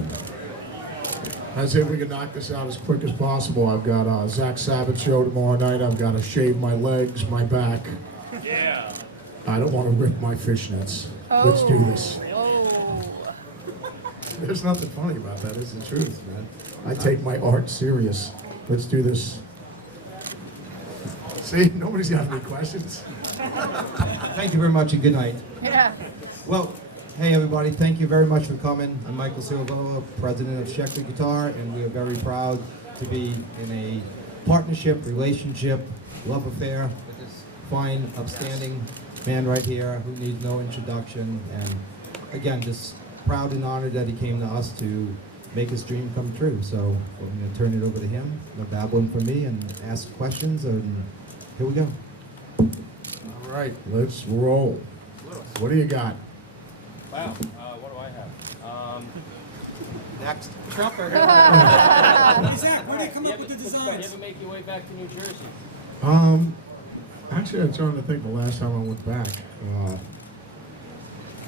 welcome. Let's see if we can knock this out as quick as possible. I've got a Zakk Sabbath show tomorrow night. I've got to shave my legs, my back. Yeah. I don't want to rip my fishnets. Let's do this. Oh. There's nothing funny about that. It's the truth, man. I take my art serious. Let's do this. See, nobody's got any questions. Thank you very much and good night. Yeah. Well, hey everybody, thank you very much for coming. I'm Michael Silva, president of Schecter Guitar, and we are very proud to be in a partnership, relationship, love affair with this fine, upstanding man right here who needs no introduction. And again, just proud and honored that he came to us to make his dream come true. So I'm going to turn it over to him, no babbling from me, and ask questions, and here we go. All right, let's roll. What do you got? Wow. What do I have? Next. Trumper. Zakk, where do you come up with the You designs? ever make your way back to New Jersey? Actually, I'm trying to think the last time I went back.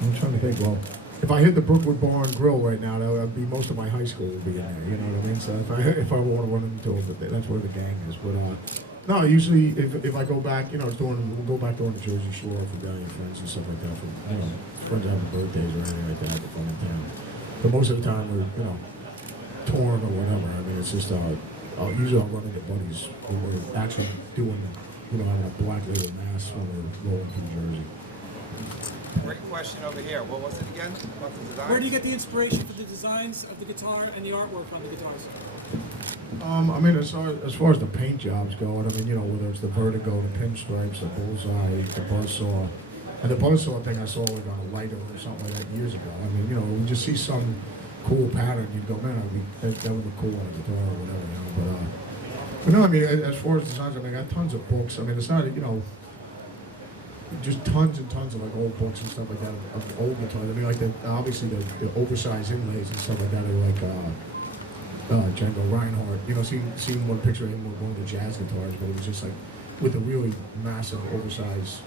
I'm trying to think, well, if I hit the Brookwood Bar and Grill right now, that would be most of my high school would be in there, you know what I mean? So if I want to run into it, but that's where the gang is. But no, usually if I go back, you know, we'll go back during the Jersey Shore for Italian friends and stuff like that, for, you know, friends having birthdays or anything like that, the fun in town. But most of the time we're, you know, touring or whatever. I mean, it's just, usually I'll run into buddies when we're actually doing, you know, on a Black Label Mass when we're rolling through Jersey. Great question over here. What was it again? About the design? Where do you get the inspiration for the designs of the guitar and the artwork on the guitars? I mean, as far as the paint jobs go, I mean, you know, whether it's the Vertigo, the pinstripes, the bullseye, the buzzsaw, and the buzzsaw thing I saw like on a lighter or something like that years ago. I mean, you know, we just see some cool pattern, you'd go, man, that would look cool on a guitar or whatever, you know. But no, I mean, as far as designs, I mean, I got tons of books. I mean, it's not, you know, just tons and tons of like old books and stuff like that of old guitars. I mean, like obviously the oversized inlays and stuff like that are like Django Reinhardt. You know, seen one picture of him with one of the jazz guitars, but it was just like with a really massive oversized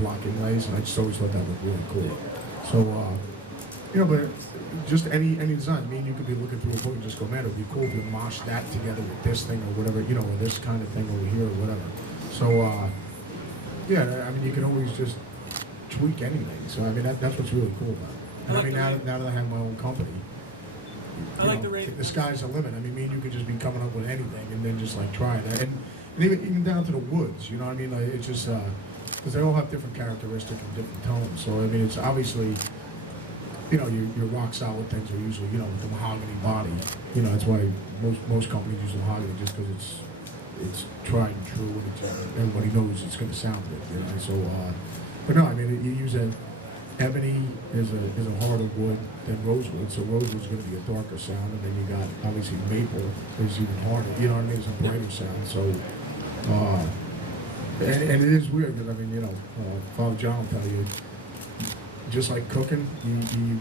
block inlays, and I just always thought that looked really cool. So you know, but just any design. I mean, you could be looking through a book and just go, man, it would be cool if we mosh that together with this thing or whatever, you know, or this kind of thing over here or whatever. So yeah, I mean, you can always just tweak anything. So I mean, that's what's really cool about it. And I mean, now that I have my own company, I like the rate. the sky's the limit. I mean, me and you could just be coming up with anything and then just like trying it. And even down to the woods, you know what I mean? Like, it's just, because they all have different characteristics and different tones. So I mean, it's obviously, you know, your rock solid things are usually, you know, with the mahogany body. You know, that's why most companies use mahogany, just because it's tried and true, and everybody knows it's going to sound good, you know. So, but no, I mean, you use ebony is a harder wood than rosewood, so rosewood's going to be a darker sound, and then you got obviously maple is even harder. You know what I mean? It's a brighter sound. So, and it is weird because I mean, you know, Father John will tell you, just like cooking, you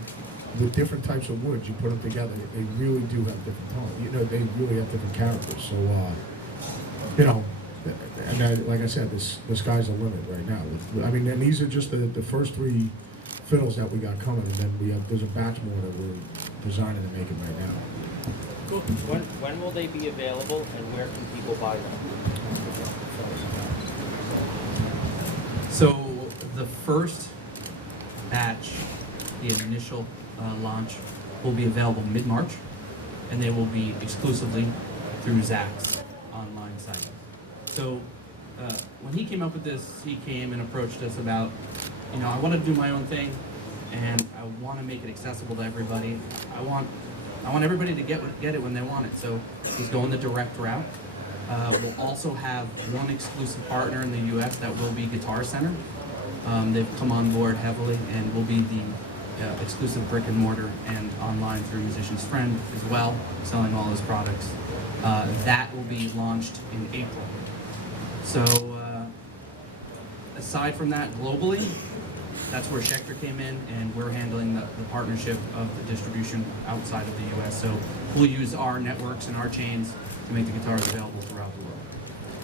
with different types of woods, you put them together, they really do have different tones. You know, they really have different characters. So. You know, and like I said, the sky's the limit right now. I mean, and these are just the first three fiddles that we got coming, and then there's a batch more that we're designing and making right now. Cool. When will they be available, and where can people buy them? So the first batch, the initial launch, will be available mid-March, and they will be exclusively through Zakk's online site. So when he came up with this, he came and approached us about, you know, I want to do my own thing, and I want to make it accessible to everybody. I want everybody to get it when they want it. So he's going the direct route. We'll also have one exclusive partner in the U.S. that will be Guitar Center. They've come on board heavily and will be the exclusive brick and mortar and online through Musician's Friend as well, selling all his products. That will be launched in April. So aside from that, globally, that's where Schecter came in, and we're handling the partnership of the distribution outside of the U.S. So we'll use our networks and our chains to make the guitars available throughout the world.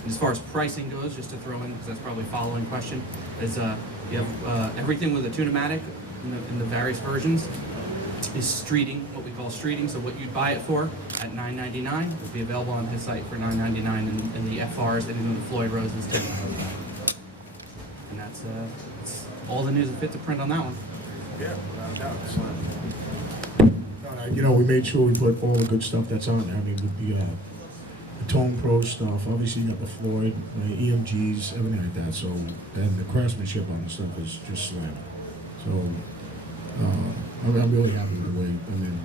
And as far as pricing goes, just to throw in, because that's probably a following question, is you have everything with a Tune-o-matic in the various versions. is streeting, what we call streeting. So what you'd buy it for at $9.99 will be available on his site for $9.99, and the FRs, anything with the Floyd Rose, is $10.99. And that's all the news that fit to print on that one. Yeah, without a doubt. You know, we made sure we put all the good stuff that's on there. I mean, with the Tone Pro stuff, obviously you got the Floyd, EMGs, everything like that. So, and the craftsmanship on the stuff is just slam. So, I'm really happy with the way, I mean,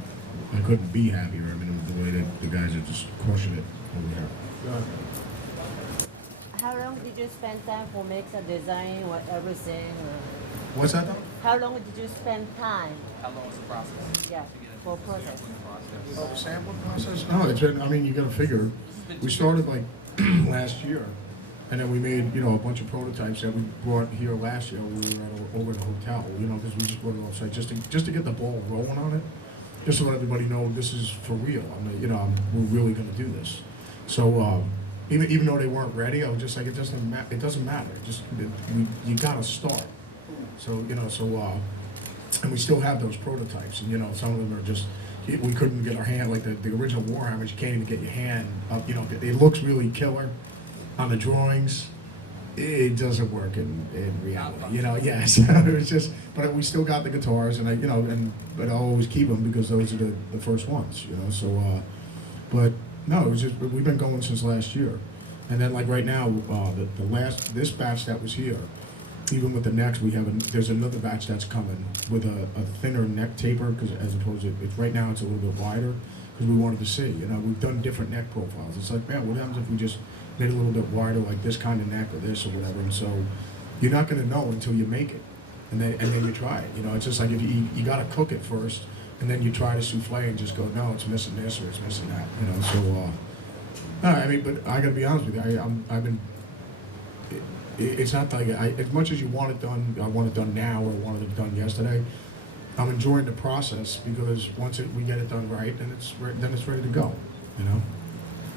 I couldn't be happier. I mean, the way that the guys are just crushing it over here. How long did you spend time for make the design or everything? What's that though? How long did you spend time? How long was the process? Yeah, for process. Oh, the sampling process? No, it's been, I mean, you gotta figure, we started like last year, and then we made, you know, a bunch of prototypes that we brought here last year. We were over at a hotel, you know, because we just brought it offsite just to get the ball rolling on it, just to let everybody know this is for real. I mean, you know, we're really gonna do this. So, even though they weren't ready, I was just like, it doesn't matter. You gotta start. So, you know, and we still have those prototypes, and you know, some of them are just, we couldn't get our hand, like the original Warhammers, you can't even get your hand up, you know, it looks really killer on the drawings. It doesn't work in reality, you know, yes. It was just, but we still got the guitars, and you know, but I always keep them because those are the first ones, you know, so, but no, it was just, we've been going since last year. And then like right now, this batch that was here, even with the necks, there's another batch that's coming with a thinner neck taper, because as opposed to, right now it's a little bit wider, because we wanted to see, you know, we've done different neck profiles. It's like, man, what happens if we just made it a little bit wider, like this kind of neck or this or whatever, and so you're not gonna know until you make it, and then you try it, you know, it's just like if you gotta cook it first, and then you try to souffle and just go, no, it's missing this or it's missing that, you know, so, no, I mean, but I gotta be honest with you, it's not like, as much as you want it done, I want it done now or wanted it done yesterday, I'm enjoying the process, because once we get it done right, then it's ready to go, you know?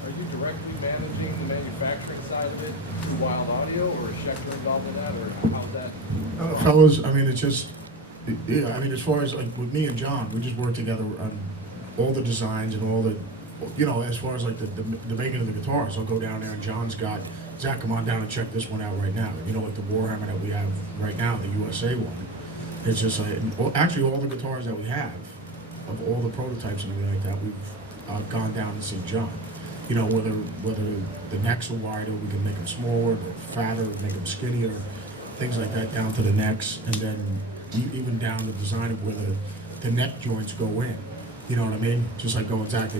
Are you directly managing the manufacturing side of it through Wild Audio, or is Schecter involved in that, or how's that? Fellas, I mean, it's just, yeah, I mean, as far as, like, with me and John, we just work together on all the designs and all the, you know, as far as, like, the making of the guitars, I'll go down there and John's got, Zakk, come on down and check this one out right now. You know, like the Warhammer that we have right now, the USA one. It's just like, well, actually all the guitars that we have, of all the prototypes and everything like that, we've gone down and seen John. You know, whether the necks are wider, we can make them smaller, or fatter, make them skinnier, things like that, down to the necks, and then even down the design of where the neck joints go in. You know what I mean? Just like going Zakk,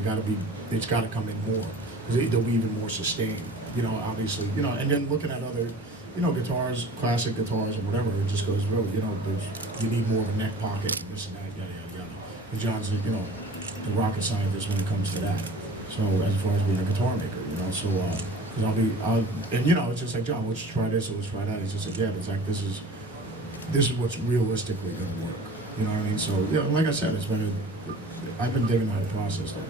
it's gotta come in more, because they'll be even more sustained. You know, obviously, you know, and then looking at other, you know, guitars, classic guitars or whatever, it just goes, really, you know, you need more of a neck pocket and this and that, yada, yada, yada. And John's, you know, the rocket scientist when it comes to that. So, as far as being a guitar maker, you know, so, because and you know, it's just like, John, let's try this or let's try that. He's just like, yeah, it's like, this is what's realistically going to work. You know what I mean? So, yeah, like I said, I've been digging that process though.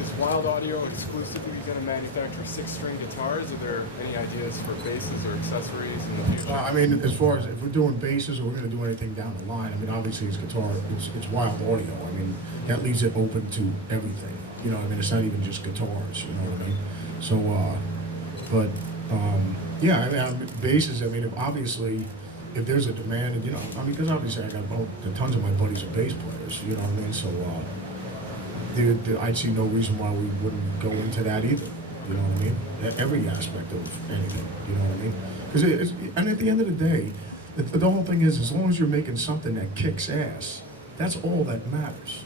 Is Wild Audio exclusively going to manufacture 6-string guitars? Are there any ideas for basses or accessories in the future? I mean, as far as if we're doing basses or we're going to do anything down the line, I mean, obviously it's guitar, it's Wild Audio. I mean, that leaves it open to everything. You know, I mean, it's not even just guitars. You know what I mean? So, yeah, I mean, basses. I mean, if there's a demand, and you know, I mean, because obviously I got tons of my buddies are bass players. You know what I mean? So. I'd see no reason why we wouldn't go into that either. You know what I mean? Every aspect of anything. You know what I mean? Because and at the end of the day, the whole thing is, as long as you're making something that kicks ass, that's all that matters.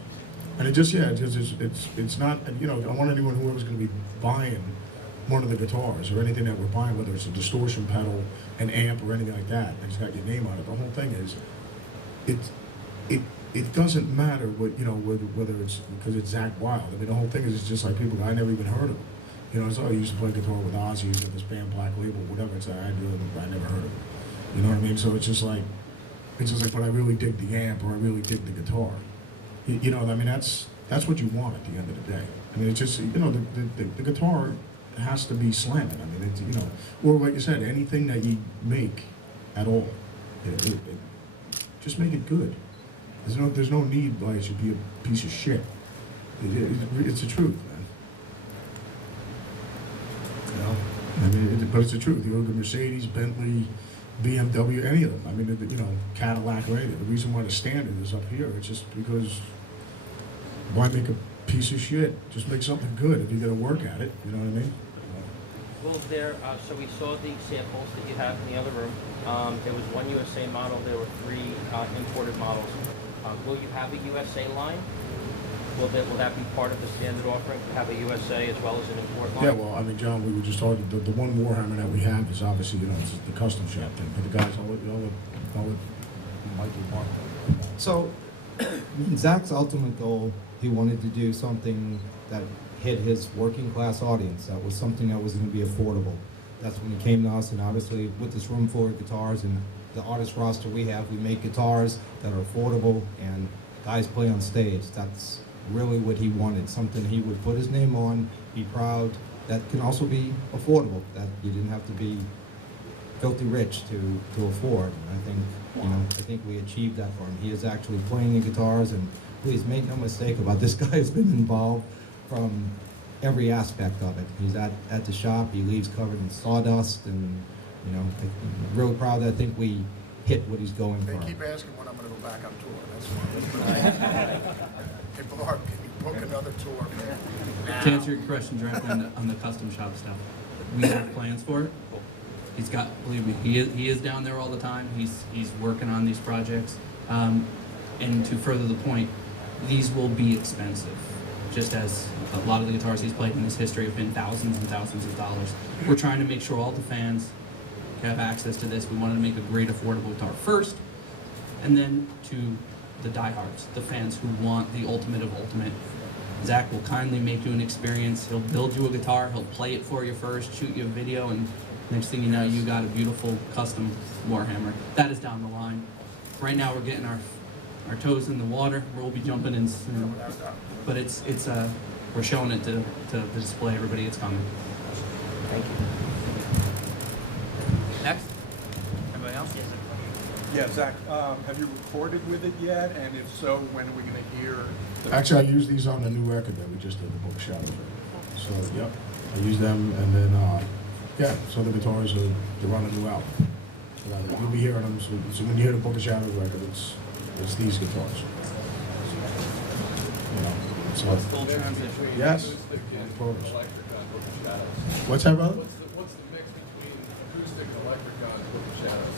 And it's not. You know, I want whoever's going to be buying one of the guitars or anything that we're buying, whether it's a distortion pedal, an amp, or anything like that, and it's got your name on it. The whole thing is, it doesn't matter what, you know, whether it's because it's Zakk Wylde. I mean, the whole thing is, it's just like people I never even heard of. You know, it's like, I used to play guitar with Ozzy, he's got this band Black Label, whatever. It's like, I never heard of it. You know what I mean? So it's just like, but I really dig the amp, or I really dig the guitar. You know, I mean, that's what you want at the end of the day. I mean, it's just, you know, the guitar has to be slamming. I mean, it's, you know, or like you said, anything that you make at all, just make it good. There's no need why it should be a piece of shit. It's the truth, man. You know, I mean, but it's the truth. You know, the Mercedes, Bentley, BMW, any of them. I mean, you know, Cadillac or anything. The reason why the standard is up here, it's just because why make a piece of shit? Just make something good if you're gonna work at it. You know what I mean? Well, so we saw the samples that you have in the other room. There was one USA model. There were 3 imported models. Will you have a USA line? Will that be part of the standard offering, to have a USA as well as an import line? Yeah, well, I mean, John, we were just talking, the one Warhammer that we have is obviously, you know, it's the custom shop thing, but the guys, I'll let Mikey Mark. So, Zakk's ultimate goal, he wanted to do something that hit his working class audience. That was something that was going to be affordable. That's when he came to us, and obviously with this room full of guitars and the artist roster we have, we make guitars that are affordable and guys play on stage. That's really what he wanted, something he would put his name on, be proud, that can also be affordable, that you didn't have to be filthy rich to afford. And I think we achieved that for him. He is actually playing the guitars, and please make no mistake about this guy has been involved from every aspect of it. He's at the shop, he leaves covered in sawdust, and you know, I'm real proud that I think we hit what he's going for. They keep asking when I'm gonna go back on tour, that's why. Hey, Barb, can you book another tour? To answer your question directly on the custom shop stuff, we have plans for it. He's got, believe me, he is down there all the time. He's working on these projects. And to further the point, these will be expensive. Just as a lot of the guitars he's played in his history have been thousands and thousands of dollars. We're trying to make sure all the fans have access to this. We wanted to make a great affordable guitar first, and then to the diehards, the fans who want the ultimate of ultimate. Zakk will kindly make you an experience. He'll build you a guitar, he'll play it for you first, shoot you a video, and next thing you know, you got a beautiful custom Warhammer. That is down the line. Right now we're getting our toes in the water. We'll be jumping in soon. But it's we're showing it to display everybody. It's coming. Thank you. Next. Anybody else? Yeah, Zakk, have you recorded with it yet? And if so, when are we going to hear? Actually, I use these on the new record that we just did, the book shadows. So, yep, I use them, and then, yeah, so the guitars they're on a new album. So you'll be hearing them, so when you hear the Book of Shadows record, it's these guitars. You know, so, Full transition. yes. Electric on Book of Shadows. What's that, brother? What's the mix between acoustic and electric on Book of Shadows?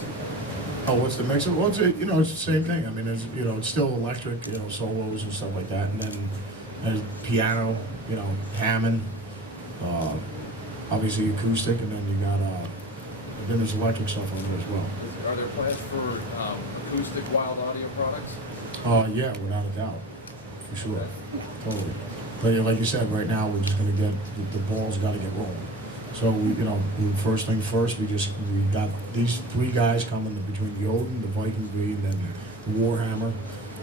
Oh, what's the mix? Well, it's it's the same thing. I mean, it's still electric, solos and stuff like that, and then there's piano, Hammond, obviously acoustic, and then you got then there's electric stuff on there as well. Are there plans for acoustic Wild Audio products? Yeah, without a doubt, for sure, totally. But yeah, like you said, right now we're just gonna get the ball's got to get rolling. So first thing first, we got these 3 guys coming between the Odin, the Viking V, and then the Warhammer.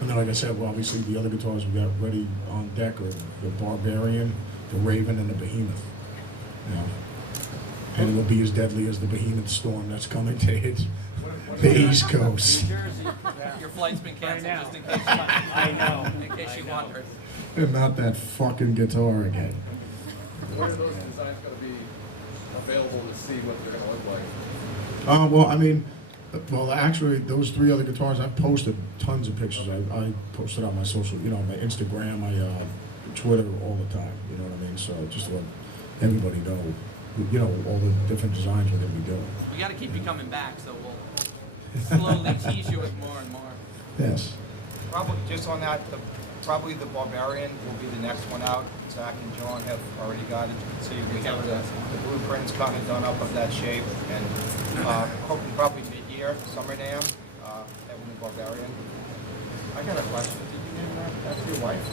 And then, like I said, well, obviously the other guitars we got ready on deck are the Barbarian, the Raven, and the Behemoth. And it will be as deadly as the Behemoth storm that's coming to hit the East Coast. New Jersey. Your flight's been canceled just in case. I know. In case you wondered. And not that fucking guitar again. When are those designs going to be available to see what they're going to look like? Well, I mean, actually, those 3 other guitars, I've posted tons of pictures. I posted on my social, my Instagram, my Twitter all the time. You know what I mean? So just to let everybody know, all the different designs we're going to be doing. We got to keep you coming back, so we'll slowly tease you with more and more. Yes. Probably just on that, probably the Barbarian will be the next one out. Zakk and John have already got it. You can see we have the blueprints kind of done up of that shape, and hoping probably mid-year, Summer Namm, having the Barbarian. I got a question. Did you name that after your wife?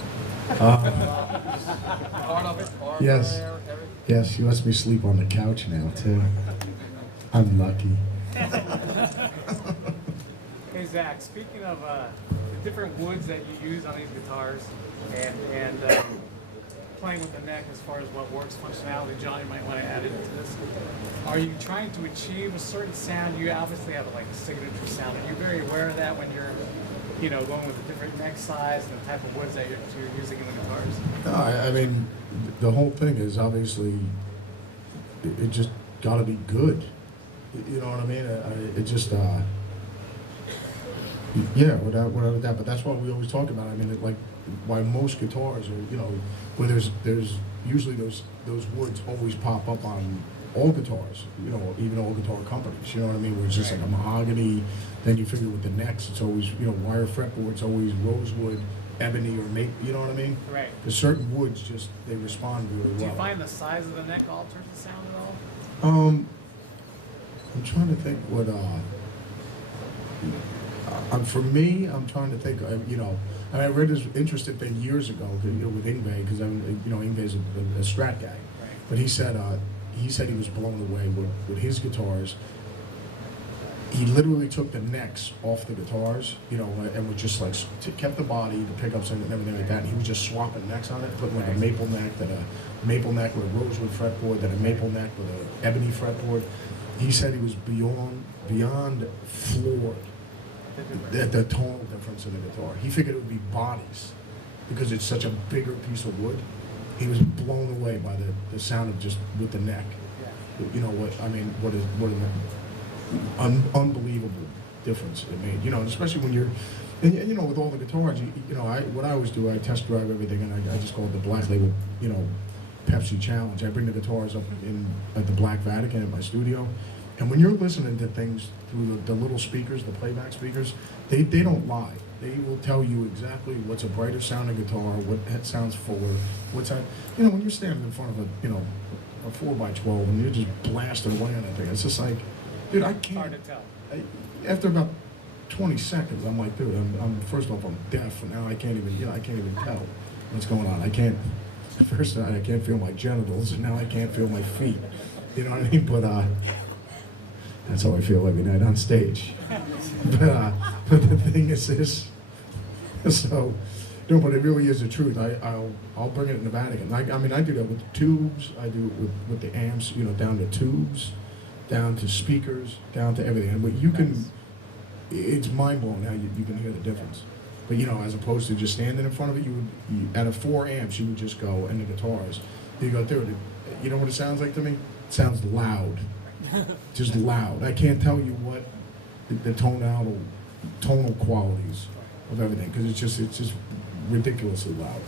Part of it? Yes. Yes, she lets me sleep on the couch now, too. I'm lucky. Hey Zakk, speaking of the different woods that you use on these guitars and playing with the neck as far as what works functionality, John, you might want to add into this. Are you trying to achieve a certain sound? You obviously have like a signature sound. Are you very aware of that when you're you know, going with the different neck size and the type of woods that you're using in the guitars? No, I mean, the whole thing is obviously, it just got to be good. You know what I mean? It just, yeah, without that. But that's what we always talk about. I mean, like, why most guitars are, you know, where there's usually those woods always pop up on all guitars, you know, even all guitar companies, you know what I mean, where it's just like a mahogany, then you figure with the necks, it's always, you know, wire fretboard's always rosewood, ebony, or maple, you know what I mean? Right. Because certain woods just, they respond really well. Do you find the size of the neck alters the sound at all? I'm trying to think what, for me, I'm trying to think, you know, I read this interesting thing years ago, you know, with Yngwie, because you know, Yngwie's a Strat guy, but he said he was blown away with his guitars. He literally took the necks off the guitars, you know, and would just like kept the body, the pickups and everything like that. And he was just swapping necks on it, putting like a maple neck, then a maple neck with a rosewood fretboard, then a maple neck with an ebony fretboard. He said he was beyond floored at the tonal difference in the guitar. He figured it would be bodies because it's such a bigger piece of wood. He was blown away by the sound of just with the neck. You know what I mean? What an unbelievable difference it made. You know, especially when you're, and you know, with all the guitars, you know, what I always do, I test drive everything, and I just call it the Black Label, you know, Pepsi Challenge. I bring the guitars up at the Black Vatican at my studio, and when you're listening to things through the little speakers, the playback speakers, they don't lie. They will tell you exactly what's a brighter sounding guitar, what sounds fuller, what's that. You know, when you're standing in front of a 4x12 and you're just blasting away on that thing, it's just like, dude, I can't. It's hard to tell. After about 20 seconds, I'm like, dude, I'm first off, I'm deaf, and now I can't even, you know, I can't even tell what's going on. I can't. At first, I can't feel my genitals, and now I can't feel my feet. You know what I mean? But that's how I feel every night on stage. But the thing is this. So, no, but it really is the truth. I'll bring it in the Vatican. I mean, I do that with the tubes. I do it with the amps. You know, down to tubes, down to speakers, down to everything. But you can, it's mind blowing how you can hear the difference. But you know, as opposed to just standing in front of it, you out of 4 amps, you would just go, and the guitars, you go, dude, you know what it sounds like to me? It sounds loud, just loud. I can't tell you what the tonal qualities of everything, because it's just ridiculously loud.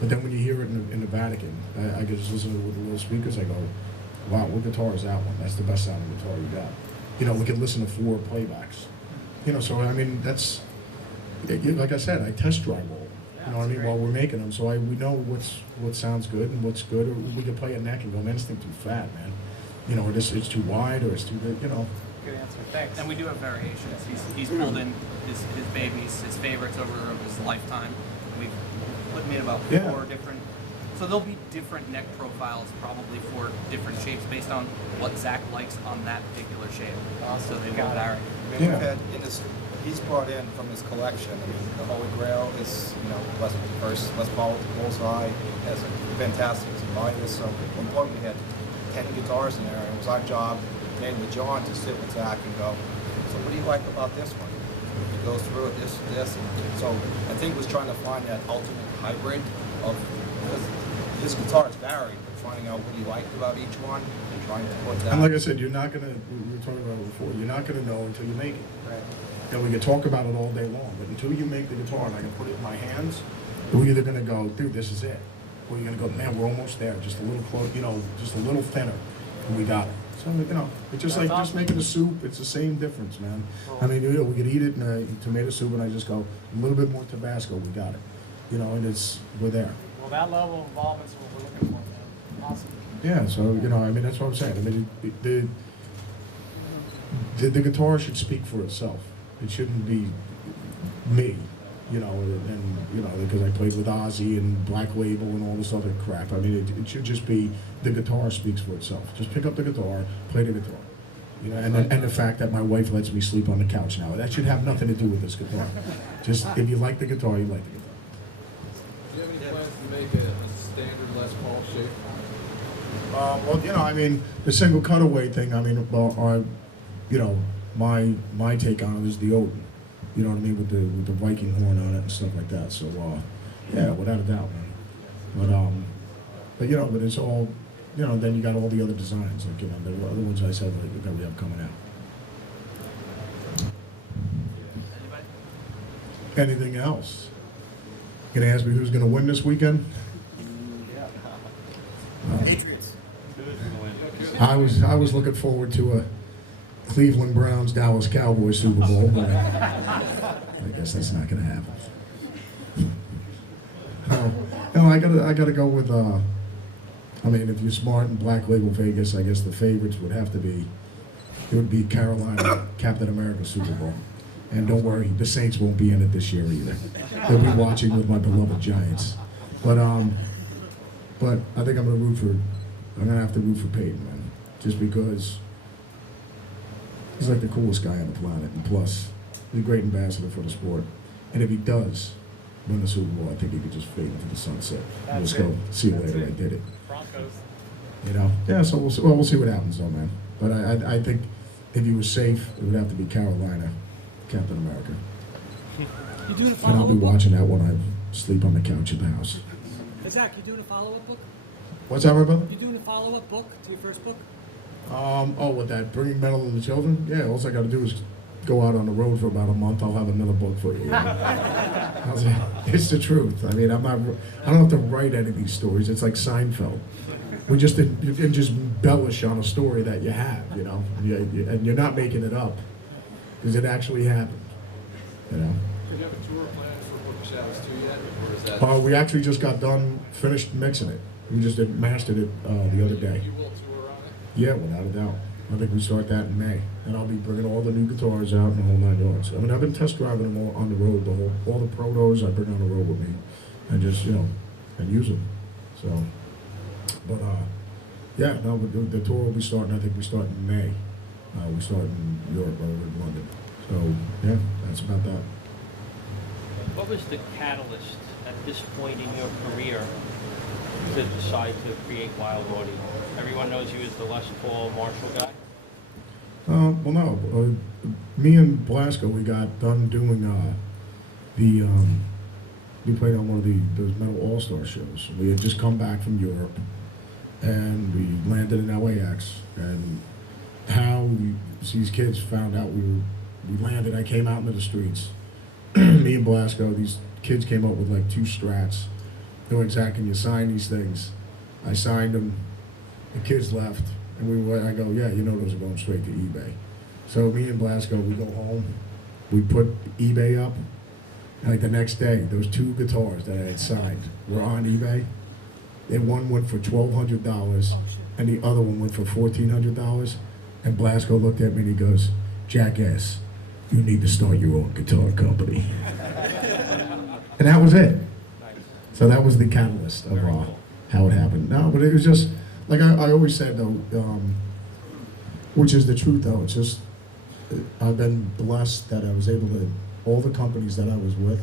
But then when you hear it in the Vatican, I can just listen to it with the little speakers. I go, wow, what guitar is that one? That's the best sounding guitar you got. You know, we can listen to 4 playbacks. You know, so I mean, that's, like I said, I test drive all. You know what I mean? While we're making them, so we know what sounds good and what's good. Or we can play a neck and go, man, this thing's too fat, man. You know, or it's too wide, or it's too big. You know. Good answer. Thanks. And we do have variations. He's pulled in his babies, his favorites over his lifetime. We've made about 4 different. So there'll be different neck profiles, probably for different shapes based on what Zakk likes on that particular shape. Awesome. So they will vary. I mean, we've had he's brought in from his collection. I mean, the Holy Grail is, you know, Les Paul Bullseye has a fantastic Midas. So at one point we had 10 guitars in there, and it was our job, and with John, to sit with Zakk and go, so what do you like about this one? He goes through it, this, and so I think was trying to find that ultimate hybrid of, because his guitars vary, but finding out what he liked about each one and trying to put that. And like I said, you're not gonna. We were talking about it before. You're not gonna know until you make it. Right. And we can talk about it all day long, but until you make the guitar and I can put it in my hands, we're either gonna go, dude, this is it, or you're gonna go, man, we're almost there, just a little close, you know, just a little thinner, and we got it. So you know, it's just like just making a soup. It's the same difference, man. I mean, you know, we could eat it in a tomato soup, and I just go a little bit more Tabasco. We got it, you know, and we're there. Well, that level of involvement is what we're looking for, man. Awesome. Yeah, so you know, I mean, that's what I'm saying. I mean, the guitar should speak for itself. It shouldn't be me, you know, and you know, because I played with Ozzy and Black Label and all this other crap. I mean, it should just be the guitar speaks for itself. Just pick up the guitar, play the guitar, you know, and the fact that my wife lets me sleep on the couch now, that should have nothing to do with this guitar. Just if you like the guitar, you like the guitar. Do you have any plans to make a standard Les Paul shape? Well, you know, I mean, the single cutaway thing. I mean, well, you know, my take on it is the Odin. You know what I mean, with the Viking horn on it and stuff like that. So yeah, without a doubt, man. But you know, but it's all, you know. Then you got all the other designs, like, you know, the other ones I said like, that we have coming out. Anything else? Gonna ask me who's gonna win this weekend? Patriots. I was looking forward to a Cleveland Browns Dallas Cowboys Super Bowl, but I guess that's not gonna happen. No, I gotta go with. I mean, if you're smart in Black Label Vegas, I guess the favorites would have to be. It would be Carolina Captain America Super Bowl. And don't worry, the Saints won't be in it this year either. They'll be watching with my beloved Giants. But I think I'm gonna have to root for Peyton, man. Just because he's like the coolest guy on the planet, and plus, he's a great ambassador for the sport. And if he does win the Super Bowl, I think he could just fade into the sunset. Let's go. See you later. I did it. Broncos. You know? Yeah. So we'll see what happens, though, man. But I think if he was safe, it would have to be Carolina. Captain America. You doing a And I'll follow-up be book? watching that when I sleep on the couch at the house. Hey, Zakk, you doing a follow-up book? What's that, my brother? You doing a follow-up book to your first book? With that, bringing metal to the children? Yeah, all I got to do is go out on the road for about a month. I'll have another book for you. It's the truth. I mean, I don't have to write any of these stories. It's like Seinfeld. We just embellish on a story that you have, you know, and you're not making it up. Because it actually happened, you know. Do you have a tour planned for Book of Shadows 2 yet, or is that? We actually just got finished mixing it. We just mastered it the other day. You will tour on it? Yeah, without a doubt. I think we start that in May, and I'll be bringing all the new guitars out and the whole 9 yards. I mean, I've been test driving them all on the road. All the protos I bring on the road with me, and just, you know, and use them. So, but yeah, no, but the tour will be starting. I think we start in May. We start in Europe or in London. So, yeah, that's about that. What was the catalyst at this point in your career to decide to create Wild Audio? Everyone knows you as the Les Paul Marshall guy. Well, no. Me and Blasco, we got done doing we played on one of those Metal All-Star shows. We had just come back from Europe, and we landed in LAX, and these kids found out we landed. I came out into the streets. Me and Blasco, these kids came up with like 2 strats. They went, Zakk, can you sign these things? I signed them. The kids left, and I go, yeah, you know those are going straight to eBay. So me and Blasco, we go home. We put eBay up. And like the next day, those 2 guitars that I had signed were on eBay. And one went for $1,200, and the other one went for $1,400. And Blasco looked at me and he goes, jackass, you need to start your own guitar company. And that was it. So that was the catalyst of how it happened. No, but it was just, like I always said though, which is the truth though, it's just, I've been blessed that I was able to, all the companies that I was with,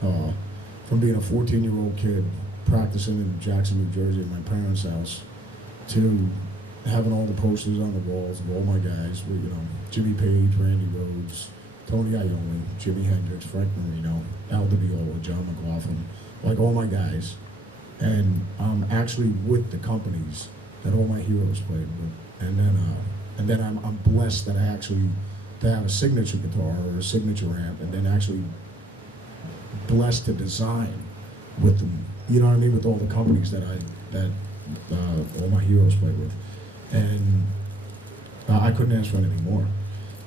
from being a 14-year-old kid practicing in Jackson, New Jersey at my parents' house, to having all the posters on the walls of all my guys, you know, Jimmy Page, Randy Rhoads, Tony Iommi, Jimi Hendrix, Frank Marino, Al DiMeola, John McLaughlin, like all my guys. And I'm actually with the companies that all my heroes played with. And then I'm blessed that I actually, to have a signature guitar or a signature amp, and then actually blessed to design with them, you know what I mean, with all the companies that all my heroes played with. And I couldn't ask for anything more.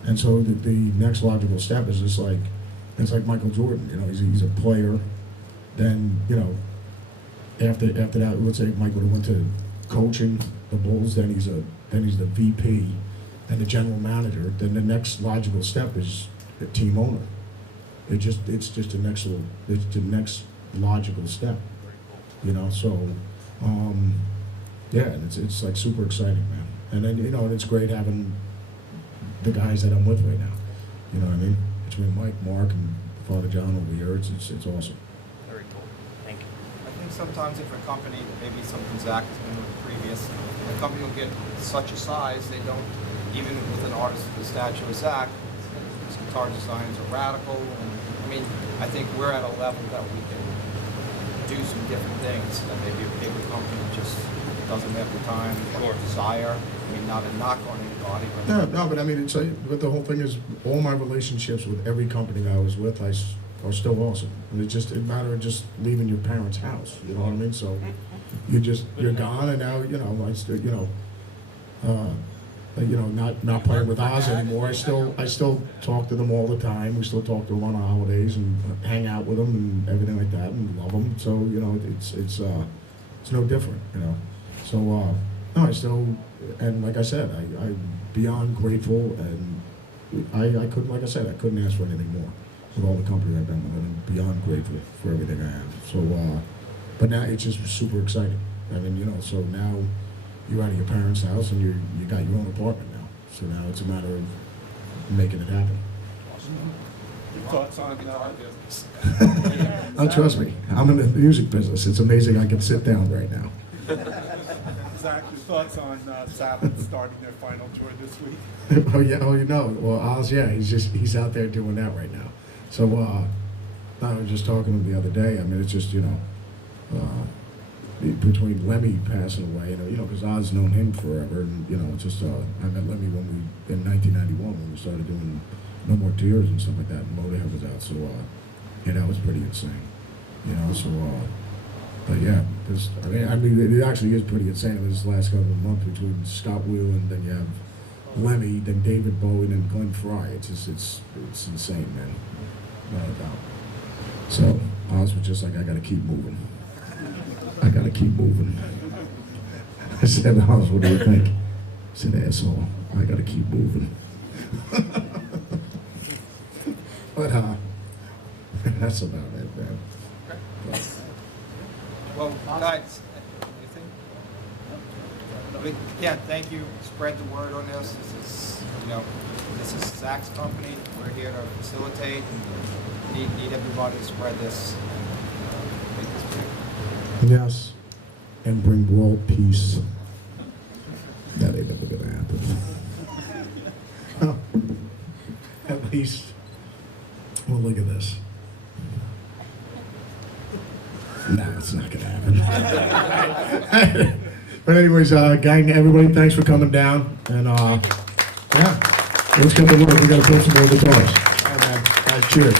And so the next logical step is just like, it's like Michael Jordan, you know, he's a player. Then, you know, after that, let's say Mike would have went to coaching the Bulls, then he's the VP and the general manager. Then the next logical step is the team owner. It's just the next logical step, you know. So, yeah, and it's like super exciting, man. And then, you know, and it's great having the guys that I'm with right now. You know what I mean? Between Mike, Mark, and Father John over here, it's awesome. Very cool. Thank you. I think sometimes if a company, maybe something Zakk has been with previous, a company will get such a size, they don't, even with an artist of the stature of Zakk, guitar designs are radical, and I mean, I think we're at a level that we can do some different things that maybe a bigger company just doesn't have the time or desire. I mean, not a knock on anybody, but No, but I mean, but the whole thing is, all my relationships with every company I was with, are still awesome. And it mattered of just leaving your parents' house, you know what I mean? So, you're gone, and now, I still, not playing with Oz anymore. I still talk to them all the time. We still talk to them on the holidays and hang out with them and everything like that, and love them. So, it's no different, So, no, I still, and like I said, I'm beyond grateful, and I couldn't, like I said, I couldn't ask for anything more with all the company I've been with. I'm beyond grateful for everything I have. So, but now it's just super exciting. I mean, so now you're out of your parents' house and you got your own apartment now. So now it's a matter of making it happen. Your thoughts on business. Oh, trust me, I'm in the music business. It's amazing I can sit down right now. Zakk, your thoughts on Sabbath starting their final tour this week? Well, Oz, yeah, he's out there doing that right now. So, I was just talking to him the other day. I mean, it's just, between Lemmy passing away, because Oz known him forever, and, it's just, I met Lemmy in 1991 when we started doing No More Tears and stuff like that, and Motorhead was out, so, that was pretty insane, so, but yeah, it actually is pretty insane. It was this last couple of months between Scott Wylde, and then you have Lemmy, then David Bowie, and Glenn Frey. It's insane, man. No doubt. So Oz was just like, I gotta keep moving. I gotta keep moving. I said, Oz, what do you think? I said, asshole, I gotta keep moving. But that's about it, man. well, guys, anything? Again, thank you. Spread the word on this. This is Zakk's company. We're here to facilitate and need everybody to spread this and make this big. Yes, and bring world peace. That ain't never gonna happen. Well, at least, well, look at this. No, it's not gonna happen. But anyways, gang, everybody, thanks for coming down, and yeah, let's get to work. We gotta build some more guitars. All right, man. Guys, cheers.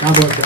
God bless you.